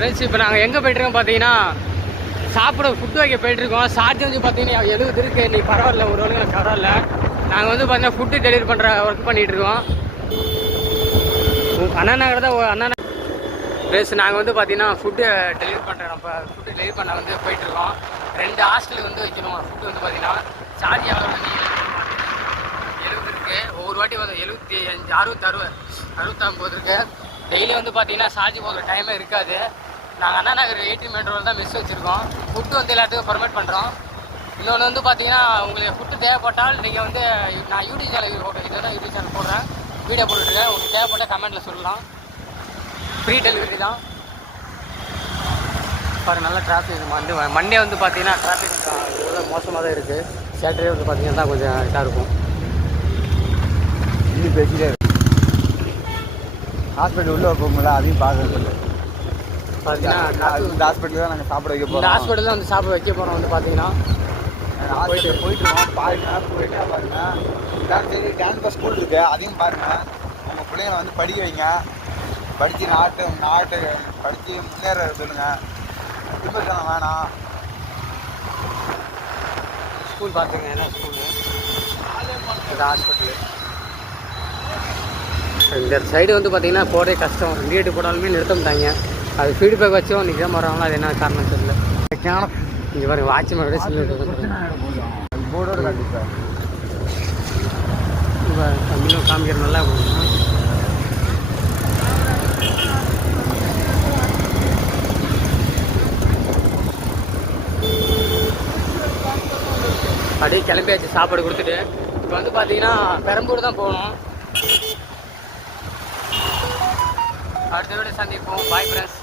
Friends இப்போ நாங்கள் எங்கே போய்ட்டுருக்கோம் பார்த்தீங்கன்னா சாப்பிட ஃபுட்டு வைக்க போய்ட்டுருக்கோம். சார்ஜ் வந்து பார்த்தீங்கன்னா 70 இருக்குது. நீ பரவாயில்ல, ஒரு வேளை எனக்கு பரவாயில்ல. நாங்கள் வந்து பார்த்தீங்கன்னா ஃபுட்டு டெலிவரி பண்ணுற ஒர்க் பண்ணிகிட்ருக்கோம். அண்ணா நகர் தான் அண்ணா ஃப்ரெண்ட்ஸ். நாங்கள் வந்து பார்த்தீங்கன்னா ஃபுட்டு டெலிவரி பண்ணுறோம். இப்போ ஃபுட்டு டெலிவரி பண்ண வந்து போய்ட்டுருக்கோம். 2 ஹாஸ்டலுக்கு வந்து வைக்கணும். ஃபுட்டு வந்து பார்த்தீங்கன்னா சார்ஜ் எவ்வளோ 70 இருக்குது. ஒவ்வொரு வாட்டி வந்து 75 69 இருக்குது. டெய்லி வந்து பார்த்தீங்கன்னா சார்ஜ் போகிற டைமே இருக்காது. நாங்கள் அண்ணா நகர் 80 மீட்டர் தான் மெஸ் வச்சுருக்கோம். ஃபுட்டு வந்து எல்லாத்துக்கும் ப்ரொமோட் பண்ணுறோம். இன்னொன்று வந்து பார்த்தீங்கன்னா உங்களுக்கு ஃபுட்டு தேவைப்பட்டால் நீங்கள் வந்து நான் யூடியூப் சேனல் இதை தான் யூடியூப் சேனல் போடுறேன், வீடியோ போட்டுருக்கேன். உங்களுக்கு தேவைப்பட்டால் கமெண்ட்டில் சொல்லலாம். ஃப்ரீ டெலிவரி தான். பாருங்கள், நல்ல டிராஃபிக். மண்டே வந்து பார்த்தீங்கன்னா டிராஃபிக் மோசமாக தான் இருக்குது. சேட்டர்டே வந்து பார்த்தீங்கன்னா தான் கொஞ்சம் இதாக இருக்கும். இன்னும் பேசிட்டே இருக்கு. ஹாஸ்பிட்டல் உள்ளே போகும்போது அதையும் பார்க்க பார்த்தீங்கன்னா இந்த ஹாஸ்பிட்டல் தான் நாங்கள் சாப்பிட வைக்க போகிறோம். இந்த ஹாஸ்பிட்டல் தான் வந்து சாப்பிட வைக்க போகிறோம். வந்து பார்த்தீங்கன்னா போயிட்டுருக்கோம். போயிட்டா பாருங்க, சரி டான்ஸ் ஸ்கூல் இருக்குது, அதையும் பாருங்கள். உங்கள் பிள்ளைங்களை வந்து படிக்க வைங்க. படித்து நாட்டை படித்து முன்னேற சொல்லுங்கள். திரும்ப வேணாம். ஸ்கூல் பார்த்துங்க, என்ன ஸ்கூலு இந்த ஹாஸ்பிட்டலு. இந்த சைடு வந்து பார்த்தீங்கன்னா போடே கஷ்டம். வீட்டு போடாலுமே நிறுத்தம்ட்டாங்க. அது ஃபீட்பேக் வச்சும் இன்றைக்கி தான் போகிறாங்களா, அது என்ன காரணம் தெரியல. இங்கே பாருங்க, வாட்ச்மேனோட சொல்லிட்டு போர்டோட காட்டு சார். இப்போ தமிழும் காமிக்கிற நல்லா போகணும். அப்படியே கிளம்பியாச்சு சாப்பாடு கொடுத்துட்டு. இப்போ வந்து பார்த்தீங்கன்னா பெரம்பூர் தான் போகணும். அடுத்த வீடு சந்திப்போம். Bye friends.